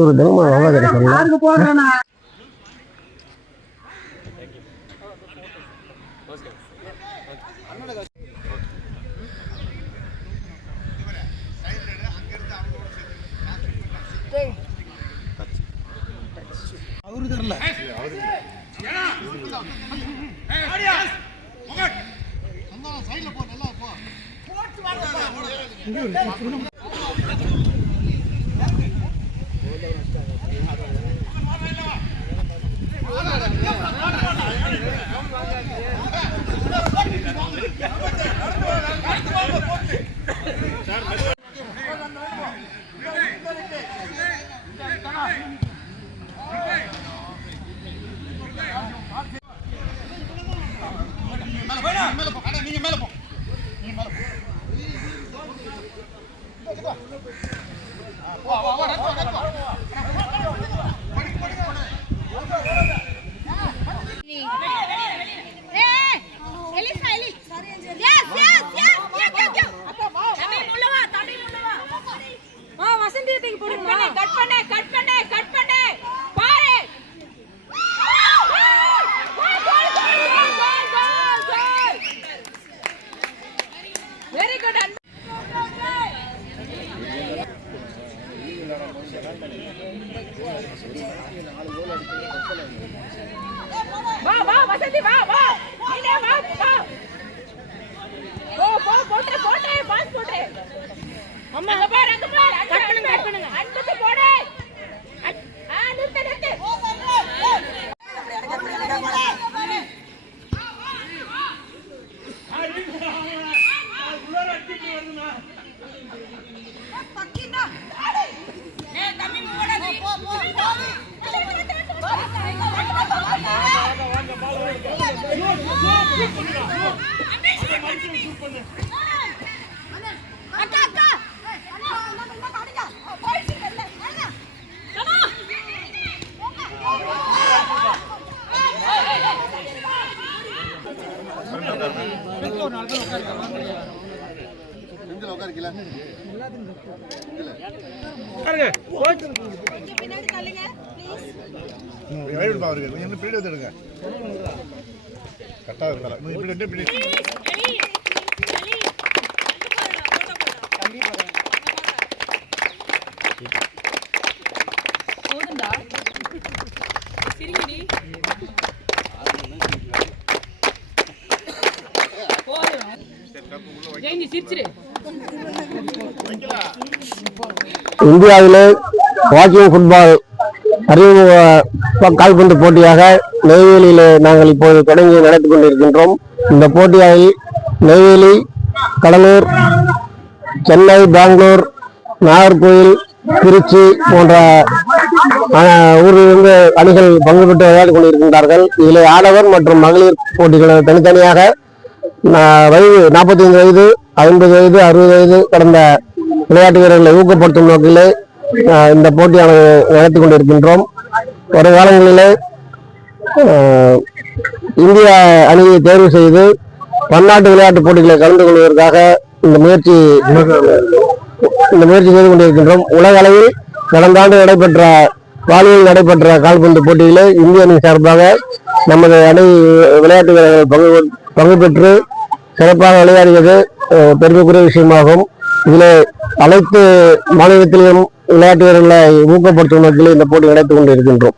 ஒரு தினமும் அவ்வளோ அவரு தெரியல சைடுல போ நல்லா போ வா வா வசந்தி வா வா நீனே வா வா போட்டு பாஸ் போட்டு அம்மா அங்க பாரு கட் பண்ணுங்க அடுத்து போடு நிறுத்து பக்கினா ஏய் தம்பி மூடா போ இந்தியாவிலே வாக்கிங் ஃபுட்பால் அறிமுக கால்பந்து போட்டியாக நெய்வேலியிலே நாங்கள் இப்போது தொடங்கி நடத்தி கொண்டிருக்கின்றோம். இந்த போட்டியில் நெய்வேலி, கடலூர், சென்னை, பெங்களூர், நாகர்கோவில், திருச்சி போன்ற ஊரிலிருந்து அணிகள் பங்கு பெற்று விளையாடி கொண்டிருக்கின்றார்கள். இதில் ஆடவர் மற்றும் மகளிர் போட்டிகள் தனித்தனியாக வயது 45 வயது, 50 வயது, 60 வயது கடந்த விளையாட்டு வீரர்களை ஊக்கப்படுத்தும் நோக்கிலே இந்த போட்டியானது நடத்தி கொண்டிருக்கின்றோம். ஒரு காலங்களிலே இந்திய அணியை தேர்வு செய்து பன்னாட்டு விளையாட்டுப் போட்டிகளை கலந்து கொள்வதற்காக இந்த முயற்சி செய்து கொண்டிருக்கின்றோம். உலக அளவில் கடந்த ஆண்டு பாலியில் நடைபெற்ற கால்பந்து போட்டியிலே இந்திய அணி சார்பாக நமது அணி விளையாட்டு வீரர்கள் பங்கு பெற்று சிறப்பாக விளையாடியது பெருமைக்குரிய விஷயமாகும். இதில் அனைத்து மாநிலத்திலும் விளையாட்டு வீரர்களை ஊக்கப்படுத்தும் நோக்கில் இந்த போட்டி நடத்தி கொண்டிருக்கின்றோம்.